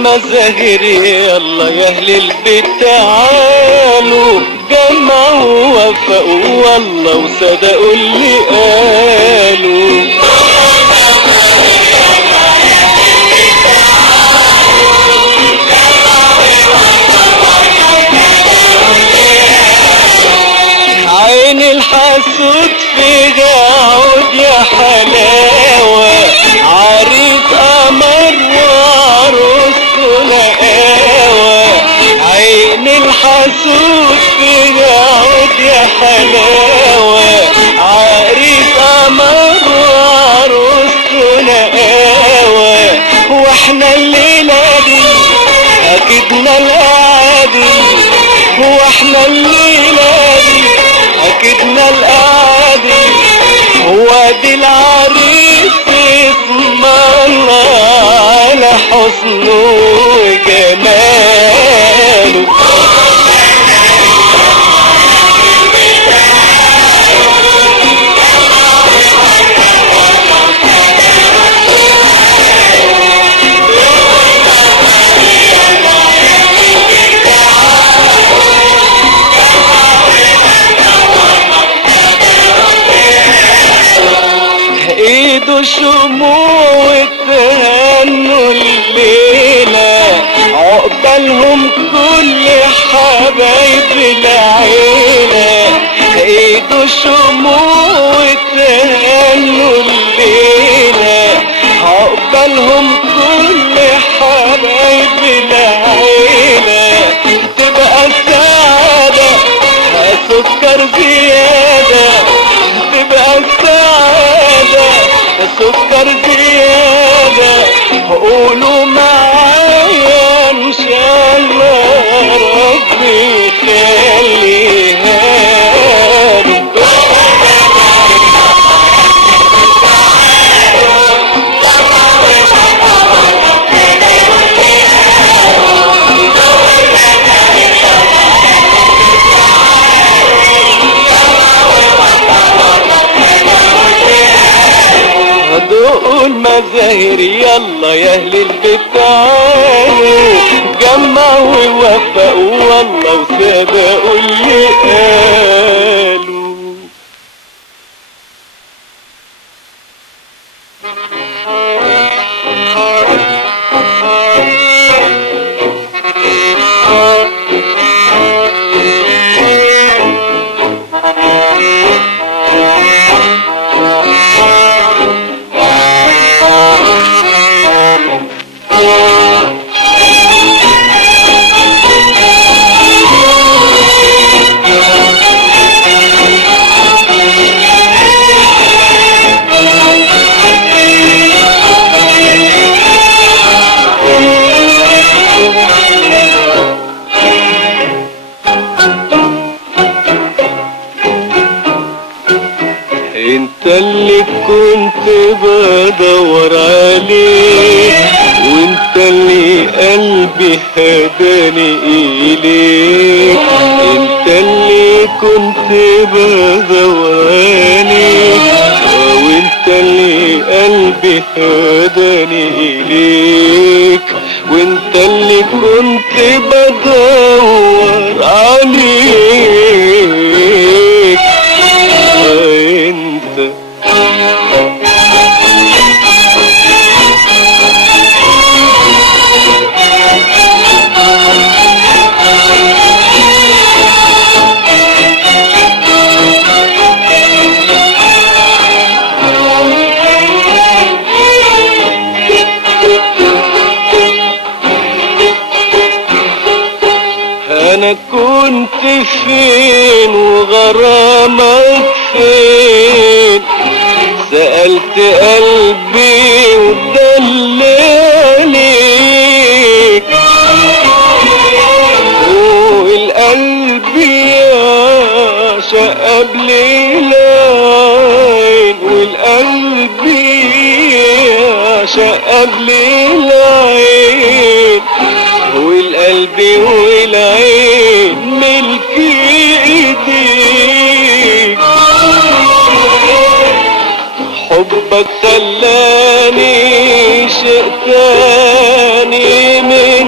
المزاهر يلا يا اهل البيت تعالوا، جمعوا ووفقوا والله وصدقوا اللي قالوا. عين الحسود فيها عود يا حلاوة، عريس قمر وعروسته نقاوة. عين الحسود فيها عود يا حلاوة، عريس قمر وعروسته نقاوة. واحنا الليلة دي اكدنا القعدة، واحنا الليلة دي اكدنا القعدة. هو دي العريس اسم الله على حسنه وجماله. ايدوا شموع وتهنوا الليلة، عقبالهم كل حبايب العيلة. ايدوا شموع وتهنوا الليلة، عقبالهم كل حبايب العيلة. تبقى السعادة سكر زيادة، تبقى السعادة سكر زيادة. قولوا معايا ان شاء الله ربي يخليها له. هدوء المزاهر يلا يا اهل البيت تعالوا، جمعوا ووفقوا والله وصدقوا اللي قالوا. انت اللي كنت بدور عليه، وانت اللي قلبي هداني اليك. انت اللي كنت بدور عليه، وانت اللي قلبي هداني اليك. وانت اللي كنت بدور عليك. انت انا كنت فين وغرامك فين؟ سألت قلبي ودل عليك. والقلب يعشق قبل العين، والقلب يعشق قبل العين. والقلب والعين ملك ايديك. حبك خلاني شئ تاني من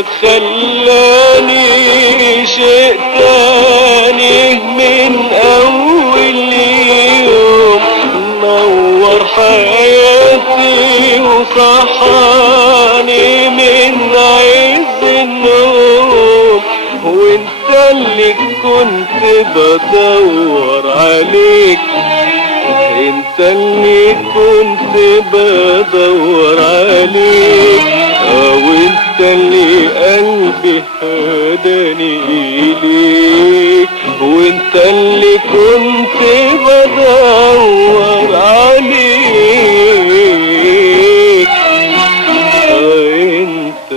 حبك خلاني شيء تاني من اول يوم، نور حياتي وصحاني من عز النوم، وانت اللي كنت بدور عليك، انت اللي كنت بدور عليك، وانت اللي قلبي هداني اليك، وانت اللي كنت بدور عليك، انت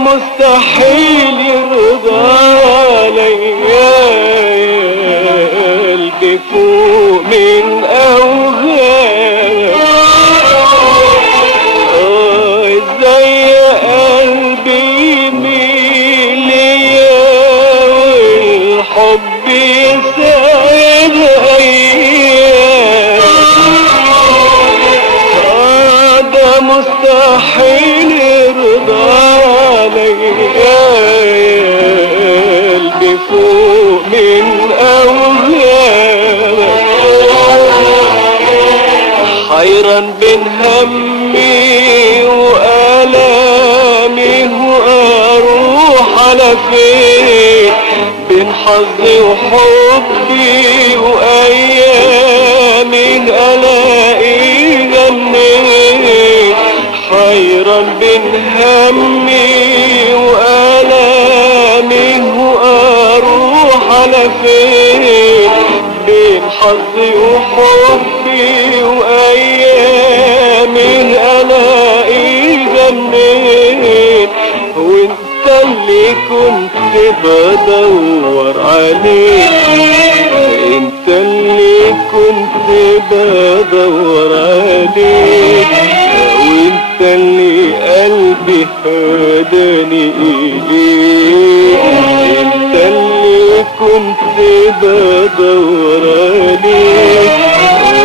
مستحيل يرضى عليا قلبي فوق من اوهام، ازاي يا قلبي يميل ليا والحب يسعد ايام، ده مستحيل يرضى قلبي فوق من أوهام، حيران بين همي وآلامي وأروح على فين، بين حظي وحبي وأيامي ألاقيها منين، حيران بين همي وآلامي وأروح على فين، بين حظي وحبي وأيامي ألاقيها منين، وانت اللي كنت بدور عليك، انت اللي كنت بدور عليك، وانت اللي قلبي هداني اليك، انت اللي كنت بدور عليك،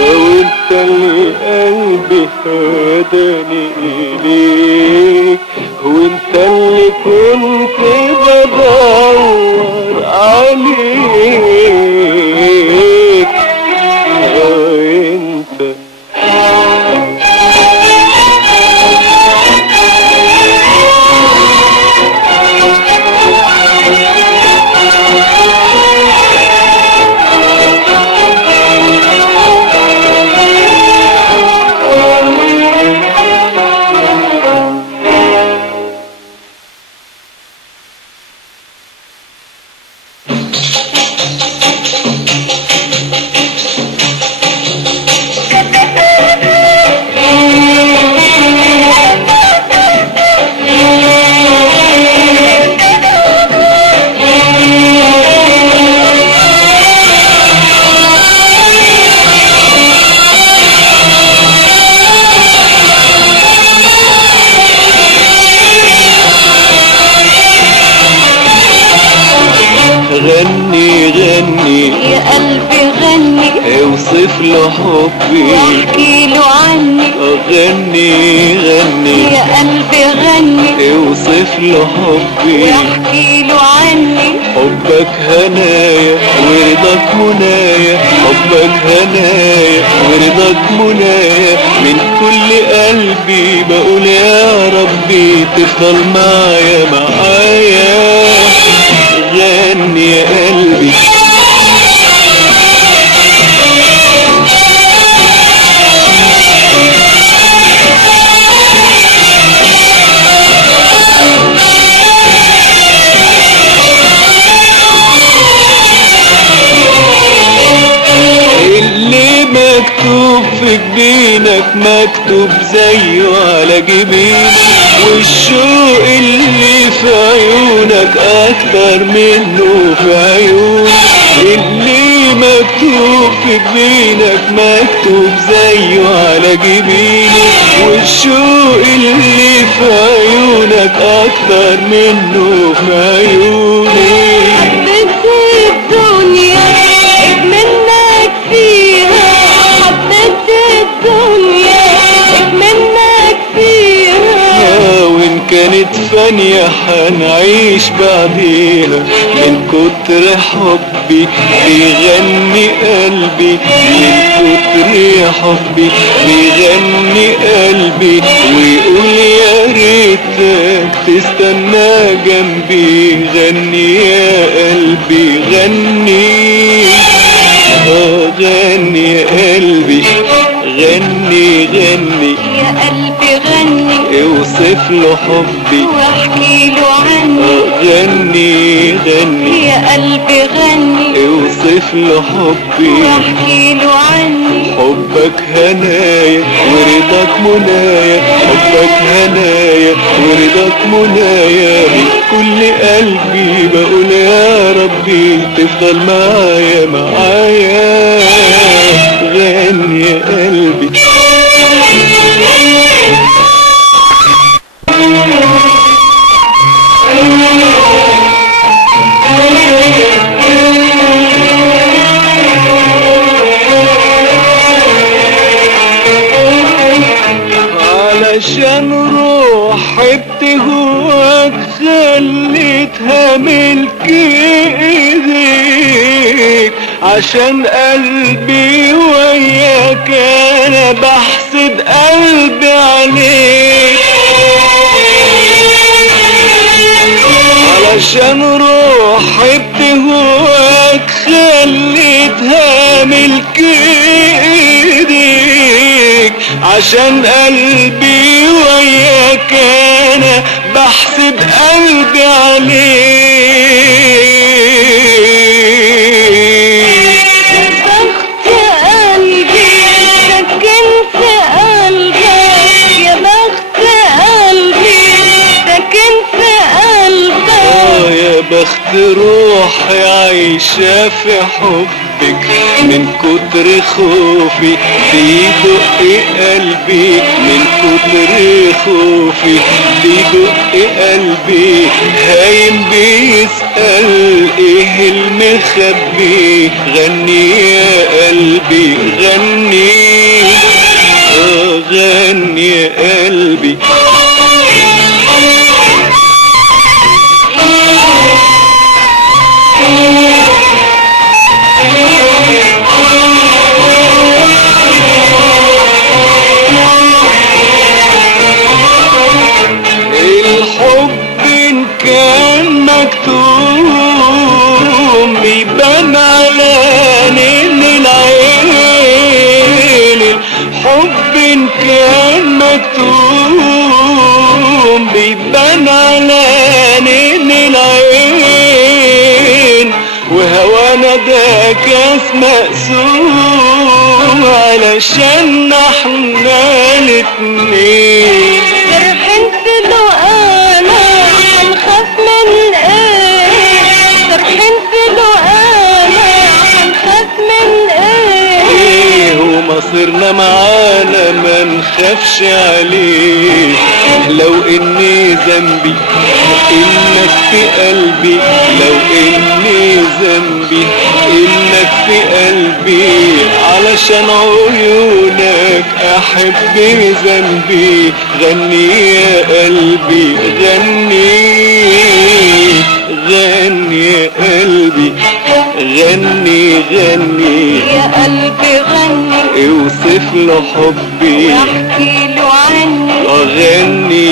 وانت اللي قلبي هداني اليك، وانت اللي كنت بدور عليك، انت غني غني يا قلبي غني، اوصف له حبي واحكي له عني، غني غني يا قلبي غني، اوصف له حبي واحكي له عني، حبك هنايا ورضاك منايا، حبك هنايا ورضاك منايا، من كل قلبي بقول يا ربي تفضل معايا معايا، غني يا قلبي مكتوب زيه على جبيني، والشوق اللي في عيونك اكتر منه في عيوني، اللي مكتوب في جبينك مكتوب زيه على جبيني، والشوق اللي في عيونك اكتر منه في عيوني. حبيت الدنيا منك فيها، حبيت الدنيا منك فيها، وإن كانت فانية حنعيش بعديها، من كتر حبي بيغني قلبي، من كتر حبي بيغني قلبي، ويقول يا ريتك تستنى جنبي، غني يا قلبي غني، غني يا قلبي غني غني يا قلبي غني، اوصف له حبي واحكي له عني، غني غني يا قلبي غني، اوصف له حبي واحكي له عني. حبك هنايا ورضاك منايا، حبك هنايا ورضاك منايا، من كل قلبي بقول يا ربي تفضل معايا معايا، غني يا قلبي. علشان روحي بتهواك خليتها ملك ايديك، عشان قلبي وياك انا بحسد قلبي عليك، علشان روحي بتهواك خليتها ملك ايديك، عشان قلبي وياك انا بحسد قلبي عليك. بخت قلبي سكن في قلبك، يا بخت قلبي سكن في قلبك، يا بخت روحي عايشة في حبك، من كتر خوفي بيدق قلبي، من كتر خوفي بيدق قلبي، هايم بيسأل ايه المخبي، غني يا قلبي غني، غني يا قلبي. الحب إن كان مكتوم بيبان على عينين العين، الحب إن كان مكتوم بيبان على عينين العين، وهوانا ده كاس مقسوم علشان احنا الاتنين، فرحين في لقانا هنخاف من ايه، فرحين في لقانا هنخاف من ايه، ومصيرنا معانا ما نخافش عليه، لو اني ذنبي انك في قلبي، لو اني ذنبي انك في قلبي، علشان عيونك احب ذنبي، غني يا قلبي غني، غني يا قلبي غني غني، يا قلبي غني، اوصف له حبي واحكي له عني، غني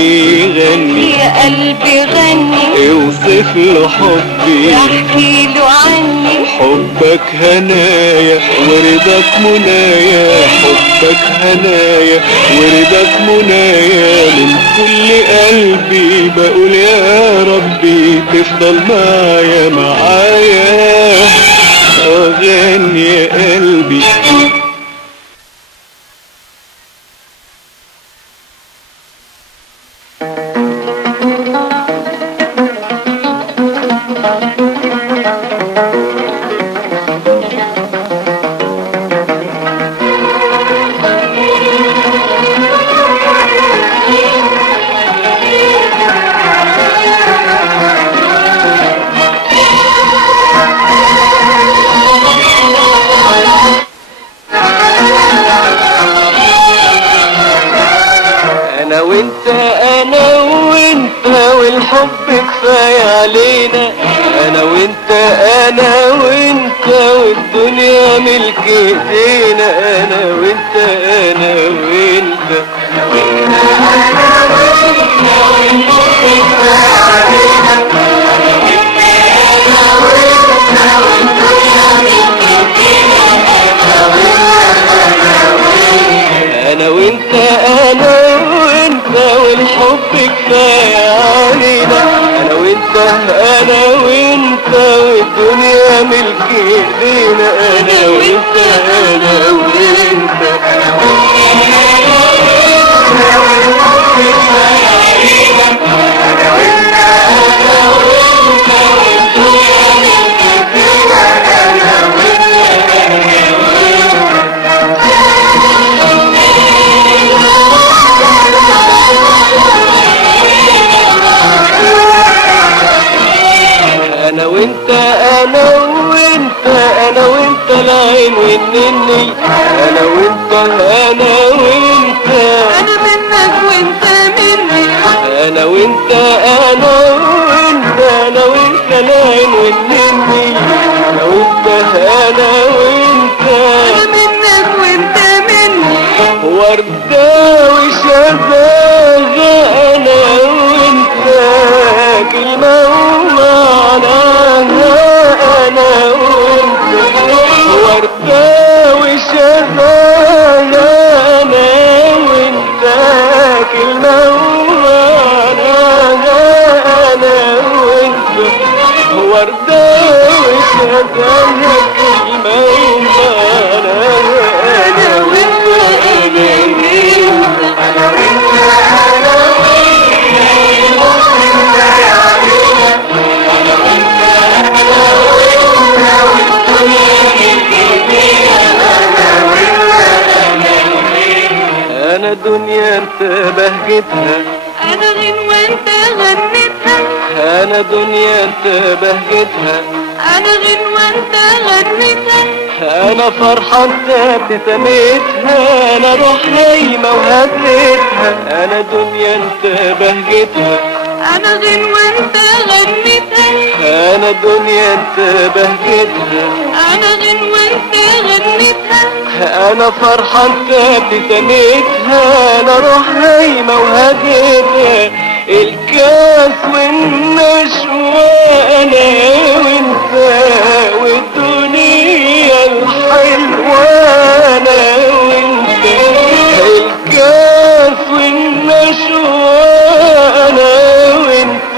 غني، يا قلبي غني، اوصف له حبي واحكي له عني. حبك هنايا ورضاك منايا، حبك هنايا ورضاك منايا، من كل قلبي بقول يا ربي تفضل معايا معايا، غني يا قلبي. وانت انا وانت والحب كفاية علينا. انا وانت انا وانت والدنيا ملك ايدينا. انا وانت انا وانت انا وانت انا وانت والحب كفاية علينا. انا وانت انا وانت والدنيا ملك ايدينا. انا وانت انا وانت انا وانت انا وانت انا وانت العين والنني. انا وانت انا وانت انا منك وانت مني. انا وانت انا وانت انا وانت العين والنني. انا وانت انا وانت انا منك وانت مني. وردة وشذاذة. انا وانت كلمة ومعناها. انا وانت وردة وشذاذة. انا وانت كلمة ومعناها. انا وانت وردة وشذاذة كلمة ومعناها. انا وانت انا انا دنيا انت بهجتها. انا غنوة انت غنيتها. انا دنيا انت بهجتها. انا غنوة انت غنيتها. انا فرحة انت ابتسامتها. انا روح نايمة وهديتها. انا دنيا انت بهجتها. انا غنوة انت غنيتها. انا دنيا انت بهجتها. انا غنوة انت غنيتها. انا فرحة انت ابتسامتها. انا روح نايمة وهديتها. الكاس والنشوة. انا وانت والدنيا الحلوة. انا وانت الكاس والنشوة. انا وانت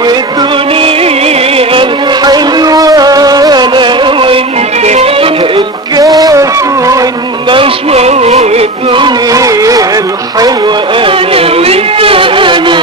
والدنيا الحلوة. انا وانت الكاس والنشوة والدنيا الحلوة. انا وانت انا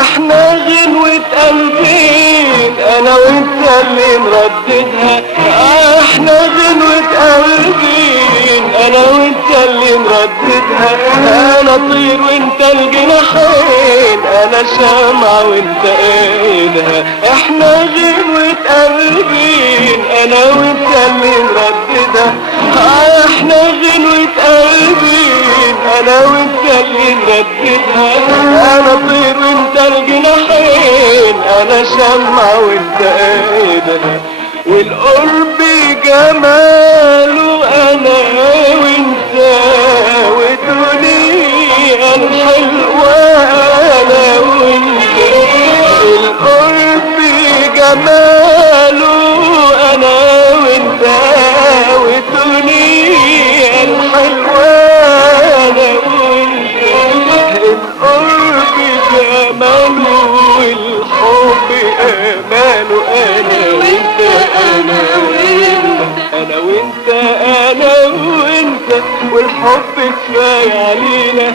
احنا غنوة قلبين. انا وانت اللي نرددها. احنا غنوة قلبين. انا وانت اللي نرددها. انا طير وانت الجناحين. انا شمعة وانت ايدها. احنا غنوة قلبين. انا وانت اللي نرددها. احنا غنوة قلبين. انا وانت اللي نرددها. انا طير وانت الجناحين. انا شمعة وانت ايدها. والقرب جماله. انا وانت والدنيا الحلوة. انا وانت القرب جماله. انا وانت والدنيا الحلوة. انا وانت القرب جماله والحب اماله. انا وانت انا وانت انا وانت انا وانت والحب كفاية علينا.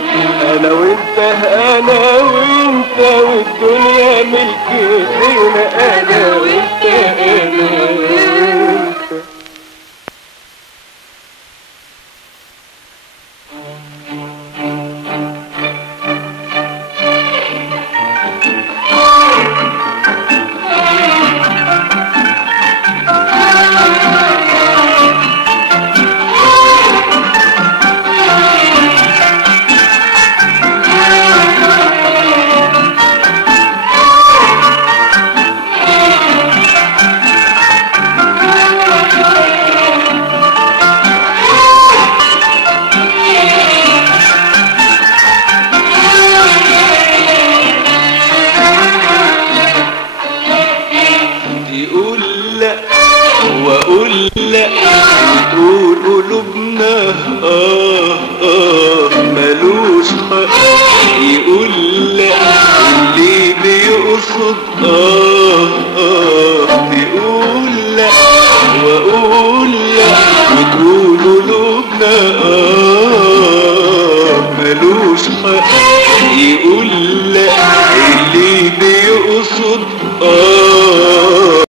انا وانت انا وانت والدنيا ملك ايدينا. انا وانت انا وانت. واقول لا وتقول